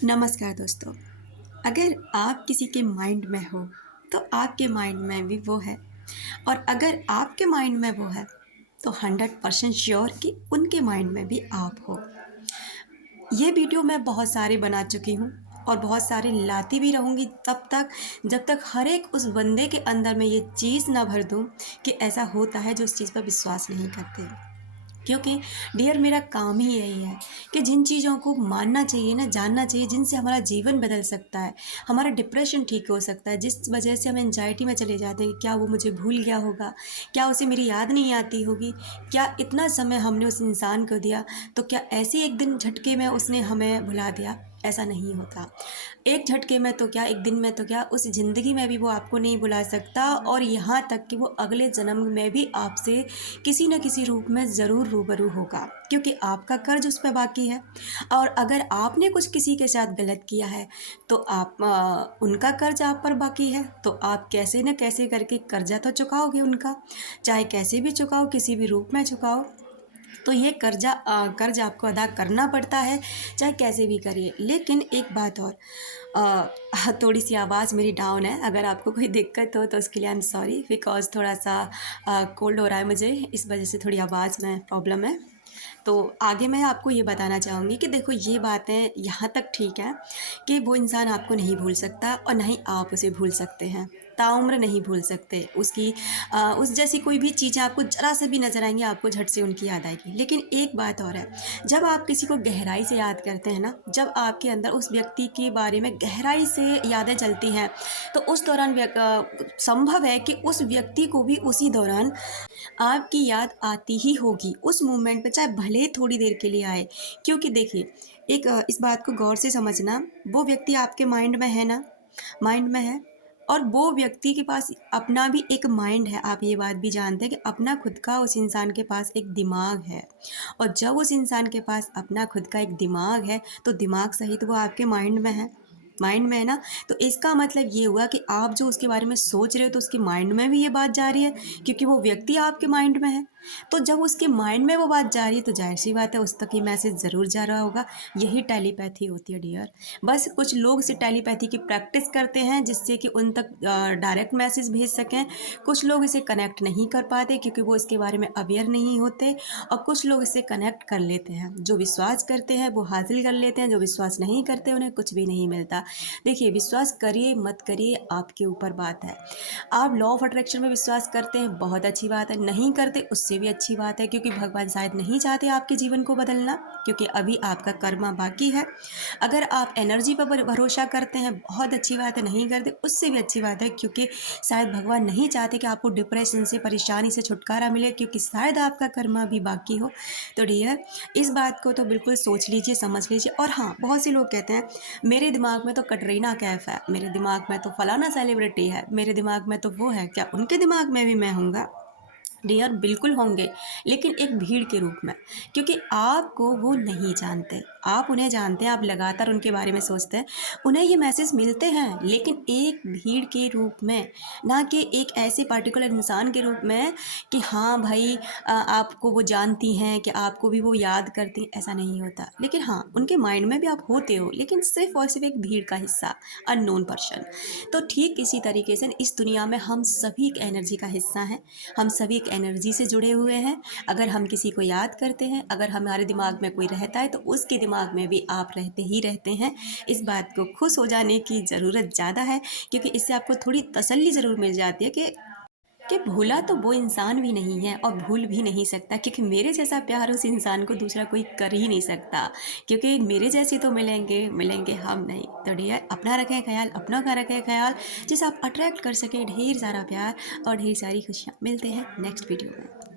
नमस्कार दोस्तों। अगर आप किसी के माइंड में हो तो आपके माइंड में भी वो है, और अगर आपके माइंड में वो है तो 100% श्योर कि उनके माइंड में भी आप हो। ये वीडियो मैं बहुत सारे बना चुकी हूँ और बहुत सारे लाती भी रहूँगी तब तक जब तक हर एक उस बंदे के अंदर में ये चीज़ ना भर दूँ कि ऐसा होता है जो उस चीज़ पर विश्वास नहीं करते। क्योंकि डियर मेरा काम ही यही है कि जिन चीज़ों को मानना चाहिए ना, जानना चाहिए, जिनसे हमारा जीवन बदल सकता है, हमारा डिप्रेशन ठीक हो सकता है, जिस वजह से हम एंजाइटी में चले जाते हैं कि क्या वो मुझे भूल गया होगा, क्या उसे मेरी याद नहीं आती होगी, क्या इतना समय हमने उस इंसान को दिया तो क्या ऐसे एक दिन झटके में उसने हमें भुला दिया। ऐसा नहीं होता। एक झटके में तो क्या, एक दिन में तो क्या, उस ज़िंदगी में भी वो आपको नहीं भुला सकता, और यहाँ तक कि वो अगले जन्म में भी आपसे किसी न किसी रूप में ज़रूर रूबरू होगा, क्योंकि आपका कर्ज उस पे बाकी है। और अगर आपने कुछ किसी के साथ गलत किया है तो उनका कर्ज आप पर बाकी है, तो आप कैसे न कैसे करके कर्जा तो चुकाओगे उनका, चाहे कैसे भी चुकाओ, किसी भी रूप में चुकाओ। तो ये कर्ज आपको अदा करना पड़ता है, चाहे कैसे भी करिए। लेकिन एक बात और, थोड़ी सी आवाज़ मेरी डाउन है, अगर आपको कोई दिक्कत हो तो उसके लिए आई एम सॉरी, बिकॉज़ थोड़ा सा कोल्ड हो रहा है मुझे, इस वजह से थोड़ी आवाज़ में प्रॉब्लम है। तो आगे मैं आपको ये बताना चाहूँगी कि देखो, ये बातें यहाँ तक ठीक है कि वो इंसान आपको नहीं भूल सकता और ना ही आप उसे भूल सकते हैं। ताउम्र नहीं भूल सकते उसकी। उस जैसी कोई भी चीज़ें आपको ज़रा से भी नज़र आएंगी, आपको झट से उनकी याद आएगी। लेकिन एक बात और है, जब आप किसी को गहराई से याद करते हैं ना, जब आपके अंदर उस व्यक्ति के बारे में गहराई से यादें चलती हैं, तो उस दौरान संभव है कि उस व्यक्ति को भी उसी दौरान आपकी याद आती ही होगी, उस मोमेंट पे, चाहे भले ही थोड़ी देर के लिए आए। क्योंकि देखिए, इस बात को गौर से समझना, वो व्यक्ति आपके माइंड में है ना, माइंड में है, और वो व्यक्ति के पास अपना भी एक माइंड है। आप ये बात भी जानते हैं कि अपना खुद का उस इंसान के पास एक दिमाग है, और जब उस इंसान के पास अपना खुद का एक दिमाग है तो दिमाग सहित वो आपके माइंड में है, माइंड में है ना। तो इसका मतलब ये हुआ कि आप जो उसके बारे में सोच रहे हो तो उसके माइंड में भी ये बात जा रही है, क्योंकि वो व्यक्ति आपके माइंड में है। तो जब उसके माइंड में वो बात जा रही है तो जाहिर सी बात है उस तक ये मैसेज ज़रूर जा रहा होगा। यही टेलीपैथी होती है डियर। बस कुछ लोग इसे टेलीपैथी की प्रैक्टिस करते हैं जिससे कि उन तक डायरेक्ट मैसेज भेज सकें। कुछ लोग इसे कनेक्ट नहीं कर पाते क्योंकि वो इसके बारे में अवेयर नहीं होते, और कुछ लोग इसे कनेक्ट कर लेते हैं। जो विश्वास करते हैं वो हासिल कर लेते हैं, जो विश्वास नहीं करते उन्हें कुछ भी नहीं मिलता। देखिए, विश्वास करिए मत करिए आपके ऊपर बात है। आप लॉ ऑफ अट्रैक्शन में विश्वास करते हैं, बहुत अच्छी बात है, नहीं करते उससे भी अच्छी बात है, क्योंकि भगवान शायद नहीं चाहते आपके जीवन को बदलना, क्योंकि अभी आपका कर्मा बाकी है। अगर आप एनर्जी पर भरोसा करते हैं, बहुत अच्छी बात है, नहीं करते उससे भी अच्छी बात है, क्योंकि शायद भगवान नहीं चाहते कि आपको डिप्रेशन से, परेशानी से छुटकारा मिले, क्योंकि शायद आपका कर्मा भी बाकी हो। तो डियर, इस बात को तो बिल्कुल सोच लीजिए, समझ लीजिए। और हाँ, बहुत से लोग कहते हैं मेरे दिमाग में तो कटरीना कैफ है, मेरे दिमाग में तो फलाना सेलिब्रिटी है, मेरे दिमाग में तो वो है। क्या उनके दिमाग में भी मैं हूँगा? डियर, बिल्कुल होंगे, लेकिन एक भीड़ के रूप में, क्योंकि आपको वो नहीं जानते, आप उन्हें जानते हैं, आप लगातार उनके बारे में सोचते हैं, उन्हें ये मैसेज मिलते हैं, लेकिन एक भीड़ के रूप में, ना कि एक ऐसे पर्टिकुलर इंसान के रूप में कि हाँ भाई, आपको वो जानती हैं, कि आपको भी वो याद करती हैं, ऐसा नहीं होता। लेकिन हाँ, उनके माइंड में भी आप होते हो, लेकिन सिर्फ और सिर्फ एक भीड़ का हिस्सा, अननोन पर्सन। तो ठीक इसी तरीके से इस दुनिया में हम सभी एक एनर्जी का हिस्सा हैं, हम सभी एक एनर्जी से जुड़े हुए हैं। अगर हम किसी को याद करते हैं, अगर हमारे दिमाग में कोई रहता है, तो उसके दिमाग में भी आप रहते ही रहते हैं। इस बात को खुश हो जाने की ज़रूरत ज़्यादा है, क्योंकि इससे आपको थोड़ी तसल्ली ज़रूर मिल जाती है कि भूला तो वो इंसान भी नहीं है और भूल भी नहीं सकता, क्योंकि मेरे जैसा प्यार उस इंसान को दूसरा कोई कर ही नहीं सकता, क्योंकि मेरे जैसे तो मिलेंगे मिलेंगे हम नहीं। तो डियर, अपना रखें ख्याल, अपना का रखें ख्याल, जिससे आप अट्रैक्ट कर सकें ढेर सारा प्यार और ढेर सारी खुशियाँ। मिलते हैं नेक्स्ट वीडियो में।